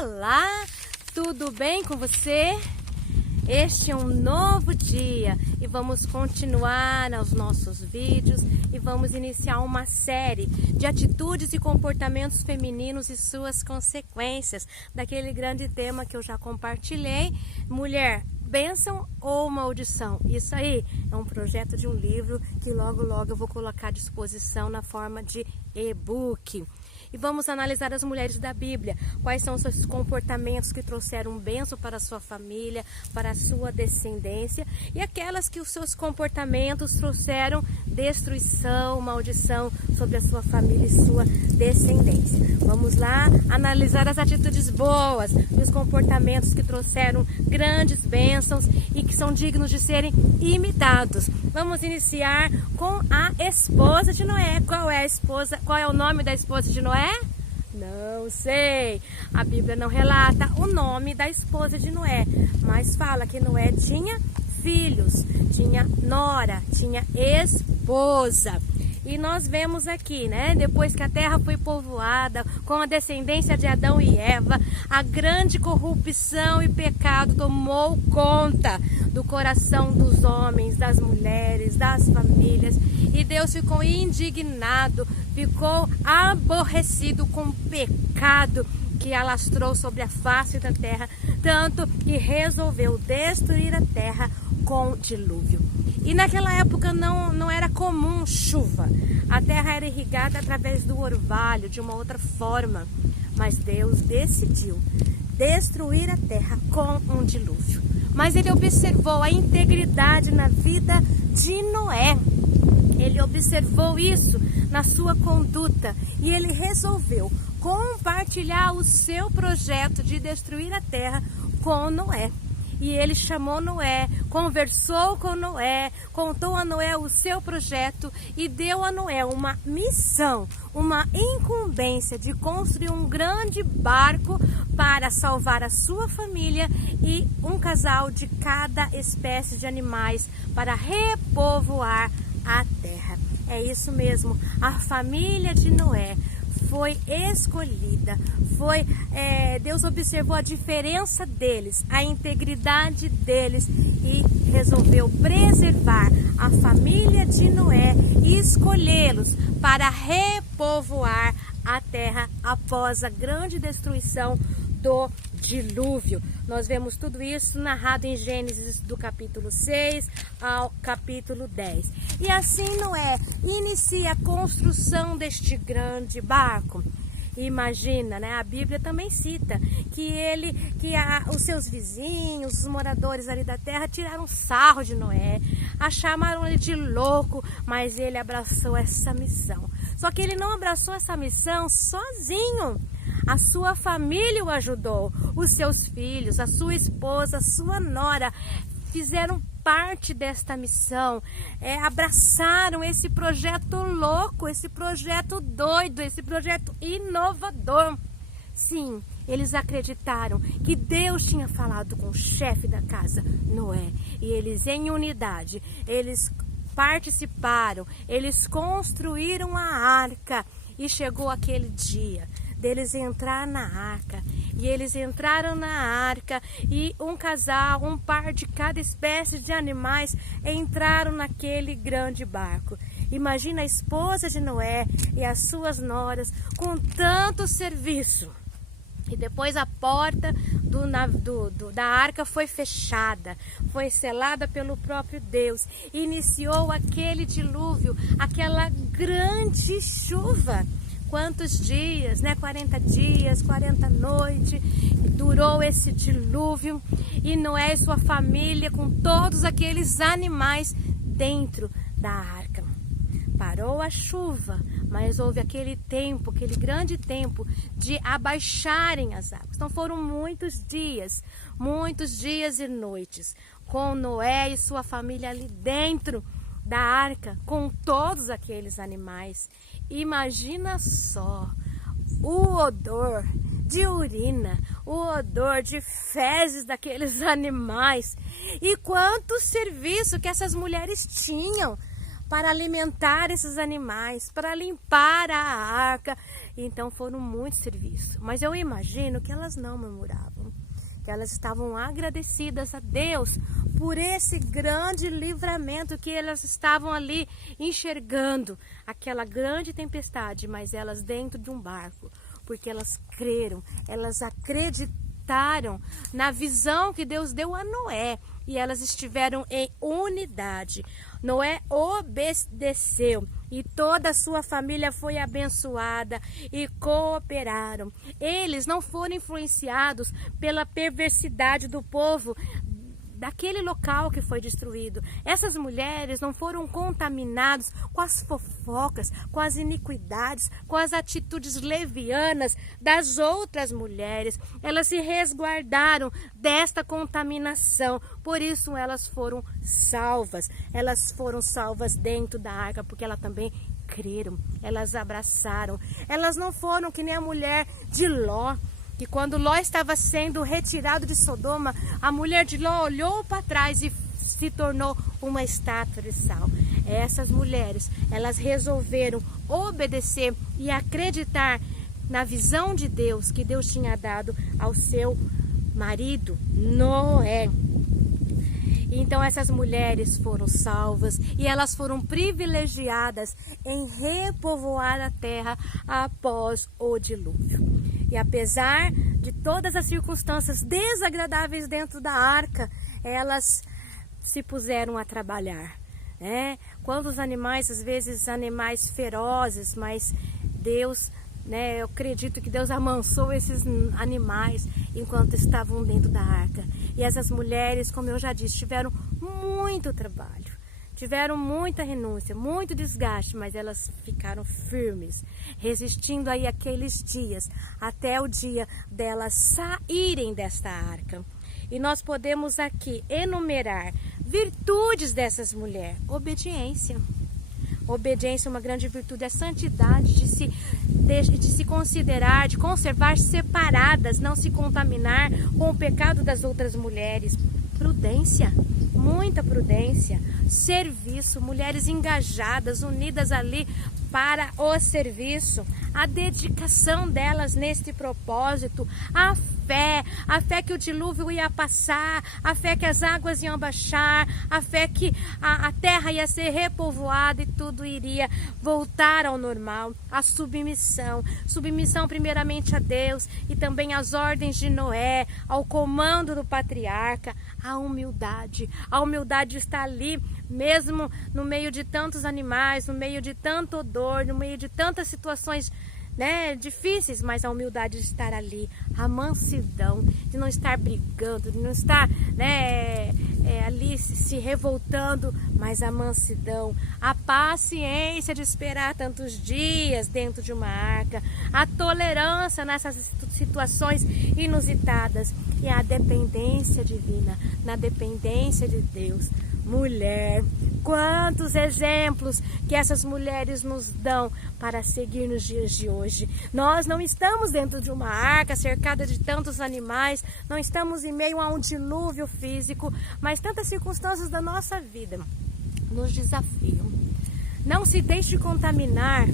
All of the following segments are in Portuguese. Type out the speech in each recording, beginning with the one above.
Olá, tudo bem com você? Este é um novo dia e vamos continuar os nossos vídeos e vamos iniciar uma série de atitudes e comportamentos femininos e suas consequências, daquele grande tema que eu já compartilhei, mulher, bênção ou maldição? Isso aí é um projeto de um livro que logo eu vou colocar à disposição na forma de e-book. E vamos analisar as mulheres da Bíblia, quais são os seus comportamentos que trouxeram bênção para a sua família, para a sua descendência, e aquelas que os seus comportamentos trouxeram destruição, maldição sobre a sua família e sua descendência. Vamos lá analisar as atitudes boas e os comportamentos que trouxeram grandes bênçãos e que são dignos de serem imitados. Vamos iniciar com a esposa de Noé. Qual é a esposa? Qual é o nome da esposa de Noé? Não sei. A Bíblia não relata o nome da esposa de Noé, mas fala que Noé tinha filhos, tinha nora, tinha esposa. E nós vemos aqui, né, depois que a terra foi povoada com a descendência de Adão e Eva, a grande corrupção e pecado tomou conta do coração dos homens, das mulheres, das famílias. E Deus ficou indignado, ficou aborrecido com o pecado que alastrou sobre a face da terra, tanto que resolveu destruir a terra com dilúvio. E naquela época não era comum chuva. A terra era irrigada através do orvalho, de uma outra forma. Mas Deus decidiu destruir a terra com um dilúvio. Mas ele observou a integridade na vida de Noé. Ele observou isso na sua conduta e ele resolveu compartilhar o seu projeto de destruir a terra com Noé. E ele chamou Noé, conversou com Noé, contou a Noé o seu projeto e deu a Noé uma missão, uma incumbência de construir um grande barco para salvar a sua família e um casal de cada espécie de animais para repovoar a terra. É isso mesmo, a família de Noé foi escolhida, Deus observou a diferença deles, a integridade deles e resolveu preservar a família de Noé e escolhê-los para repovoar a terra após a grande destruição do dilúvio. Nós vemos tudo isso narrado em Gênesis do capítulo 6 ao capítulo 10. E assim Noé inicia a construção deste grande barco. Imagina, né? A Bíblia também cita que os seus vizinhos, os moradores ali da terra, tiraram sarro de Noé, chamaram ele de louco, mas ele abraçou essa missão. Só que ele não abraçou essa missão sozinho. A sua família o ajudou, os seus filhos, a sua esposa, a sua nora fizeram parte desta missão, abraçaram esse projeto louco, esse projeto doido, esse projeto inovador. Sim, eles acreditaram que Deus tinha falado com o chefe da casa, Noé, e eles em unidade, eles participaram, eles construíram a arca e chegou aquele dia deles entrar na arca. E eles entraram na arca e um casal, um par de cada espécie de animais entraram naquele grande barco. Imagina a esposa de Noé e as suas noras com tanto serviço. E depois a porta da arca foi fechada, foi selada pelo próprio Deus. Iniciou aquele dilúvio, aquela grande chuva. Quantos dias, né? 40 dias, 40 noites, durou esse dilúvio e Noé e sua família com todos aqueles animais dentro da arca. Parou a chuva, mas houve aquele tempo, aquele grande tempo de abaixarem as águas. Então foram muitos dias e noites com Noé e sua família ali dentro da arca, com todos aqueles animais. Imagina só o odor de urina, o odor de fezes daqueles animais e quanto serviço que essas mulheres tinham para alimentar esses animais, para limpar a arca Então foram muitos serviços. Mas eu imagino que elas não murmuravam, que elas estavam agradecidas a Deus por esse grande livramento que elas estavam ali enxergando, aquela grande tempestade, mas elas dentro de um barco, porque elas creram, elas acreditaram na visão que Deus deu a Noé, e elas estiveram em unidade. Noé obedeceu e toda a sua família foi abençoada e cooperaram. Eles não foram influenciados pela perversidade do povo daquele local que foi destruído. Essas mulheres não foram contaminadas com as fofocas, com as iniquidades, com as atitudes levianas das outras mulheres. Elas se resguardaram desta contaminação. Por isso elas foram salvas. Elas foram salvas dentro da arca, porque elas também creram. Elas abraçaram. Elas não foram que nem a mulher de Ló, que quando Ló estava sendo retirado de Sodoma, a mulher de Ló olhou para trás e se tornou uma estátua de sal. Essas mulheres, elas resolveram obedecer e acreditar na visão de Deus que Deus tinha dado ao seu marido Noé. Então essas mulheres foram salvas e elas foram privilegiadas em repovoar a terra após o dilúvio. E apesar de todas as circunstâncias desagradáveis dentro da arca, elas se puseram a trabalhar, né? Quando os animais, às vezes animais ferozes, mas Deus, né, eu acredito que Deus amansou esses animais enquanto estavam dentro da arca. E essas mulheres, como eu já disse, tiveram muito trabalho. Tiveram muita renúncia, muito desgaste, mas elas ficaram firmes, resistindo aí aqueles dias, até o dia delas saírem desta arca. E nós podemos aqui enumerar virtudes dessas mulheres. Obediência. Obediência é uma grande virtude, a santidade de se considerar, de conservar separadas, não se contaminar com o pecado das outras mulheres. Prudência, muita prudência. Serviço, mulheres engajadas, unidas ali para o serviço. A dedicação delas neste propósito, a fé que o dilúvio ia passar, a fé que as águas iam baixar, a fé que a terra ia ser repovoada e tudo iria voltar ao normal. A submissão primeiramente a Deus e também às ordens de Noé, ao comando do patriarca. A humildade está ali, mesmo no meio de tantos animais, no meio de tanto odor, no meio de tantas situações, né, difíceis, mas a humildade de estar ali, a mansidão, de não estar brigando, de não estar, né, ali se revoltando, mas a mansidão, a paciência de esperar tantos dias dentro de uma arca, a tolerância nessas situações inusitadas e a dependência divina, na dependência de Deus. Mulher, quantos exemplos que essas mulheres nos dão para seguir nos dias de hoje. Nós não estamos dentro de uma arca cercada de tantos animais, não estamos em meio a um dilúvio físico, mas tantas circunstâncias da nossa vida nos desafiam. Não se deixe contaminar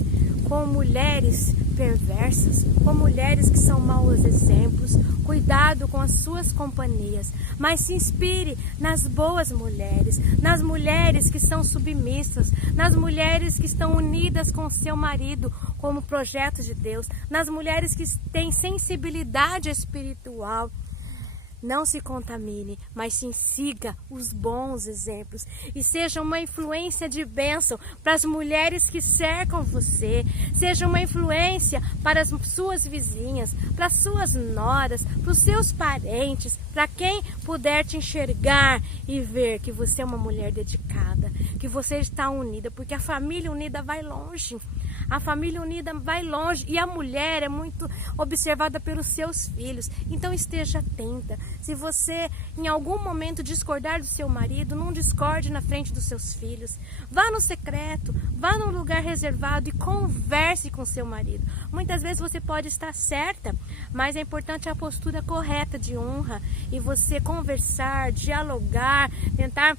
com mulheres perversas, com mulheres que são maus exemplos. Cuidado com as suas companhias, mas se inspire nas boas mulheres, nas mulheres que são submissas, nas mulheres que estão unidas com seu marido como projeto de Deus, nas mulheres que têm sensibilidade espiritual. Não se contamine, mas sim siga os bons exemplos e seja uma influência de bênção para as mulheres que cercam você. Seja uma influência para as suas vizinhas, para as suas noras, para os seus parentes, para quem puder te enxergar e ver que você é uma mulher dedicada, que você está unida, porque a família unida vai longe. A família unida vai longe e a mulher é muito observada pelos seus filhos. Então esteja atenta. Se você em algum momento discordar do seu marido, não discorde na frente dos seus filhos. Vá no secreto, vá num lugar reservado e converse com seu marido. Muitas vezes você pode estar certa, mas é importante a postura correta de honra e você conversar, dialogar, tentar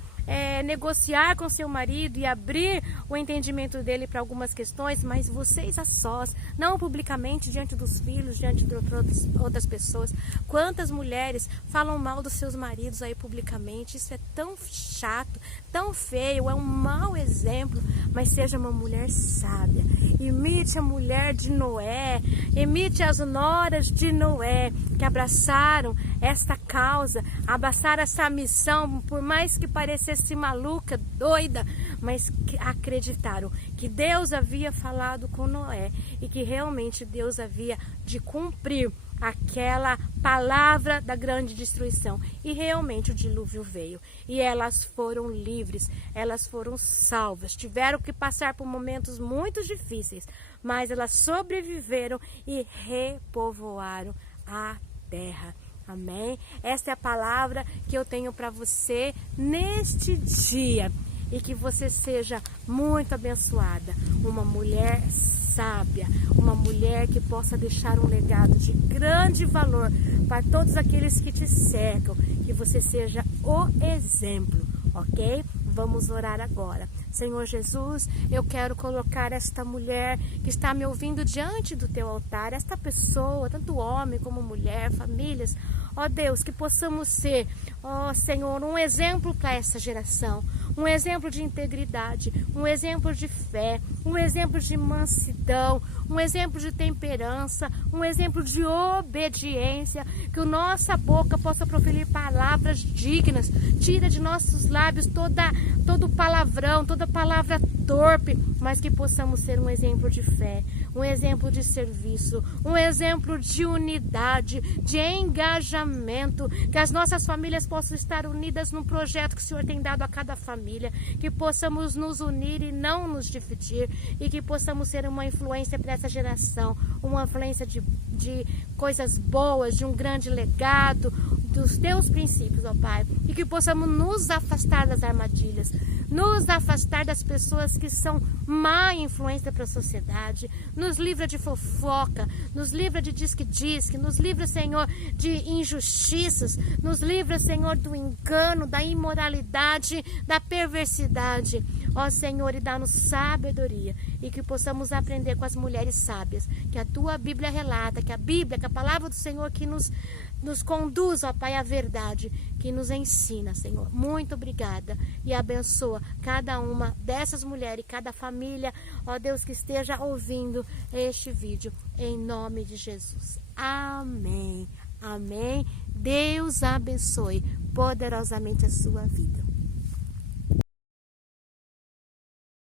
negociar com seu marido e abrir o entendimento dele para algumas questões, mas vocês a sós, não publicamente diante dos filhos, diante de outras pessoas. Quantas mulheres falam mal dos seus maridos aí publicamente? Isso é tão chato, tão feio, é um mau exemplo. Mas seja uma mulher sábia, imite a mulher de Noé, imite as noras de Noé, que abraçaram esta causa, abraçaram essa missão, por mais que parecesse maluca, doida, mas que acreditaram que Deus havia falado com Noé e que realmente Deus havia de cumprir aquela palavra da grande destruição. E realmente o dilúvio veio. E elas foram livres, elas foram salvas. Tiveram que passar por momentos muito difíceis, mas elas sobreviveram e repovoaram a terra. Amém? Esta é a palavra que eu tenho para você neste dia. E que você seja muito abençoada. Uma mulher sábia, uma mulher que possa deixar um legado de grande valor para todos aqueles que te cercam. Que você seja o exemplo, ok? Vamos orar agora. Senhor Jesus, eu quero colocar esta mulher que está me ouvindo diante do teu altar, esta pessoa, tanto homem como mulher, famílias. Ó Deus, que possamos ser, ó Senhor, um exemplo para essa geração, um exemplo de integridade, um exemplo de fé, um exemplo de mansidão, um exemplo de temperança, um exemplo de obediência, que a nossa boca possa proferir palavras dignas, tira de nossos lábios todo palavrão, toda palavra torpe, mas que possamos ser um exemplo de fé, um exemplo de serviço, um exemplo de unidade, de engajamento, que as nossas famílias possam estar unidas num projeto que o Senhor tem dado a cada família, que possamos nos unir e não nos dividir, e que possamos ser uma influência para essa geração, uma influência de coisas boas, de um grande legado, dos teus princípios, ó Pai, e que possamos nos afastar das armadilhas, nos afastar das pessoas que são má influência para a sociedade, nos livra de fofoca, nos livra de disque-disque, nos livra, Senhor, de injustiças, nos livra, Senhor, do engano, da imoralidade, da perversidade, ó Senhor, e dá-nos sabedoria, e que possamos aprender com as mulheres sábias, que a tua Bíblia relata, que a Bíblia, que a palavra do Senhor que nos conduz, ó Pai, à verdade, que nos ensina, Senhor. Muito obrigada e abençoa cada uma dessas mulheres e cada família, ó Deus, que esteja ouvindo este vídeo, em nome de Jesus. Amém. Amém. Deus abençoe poderosamente a sua vida.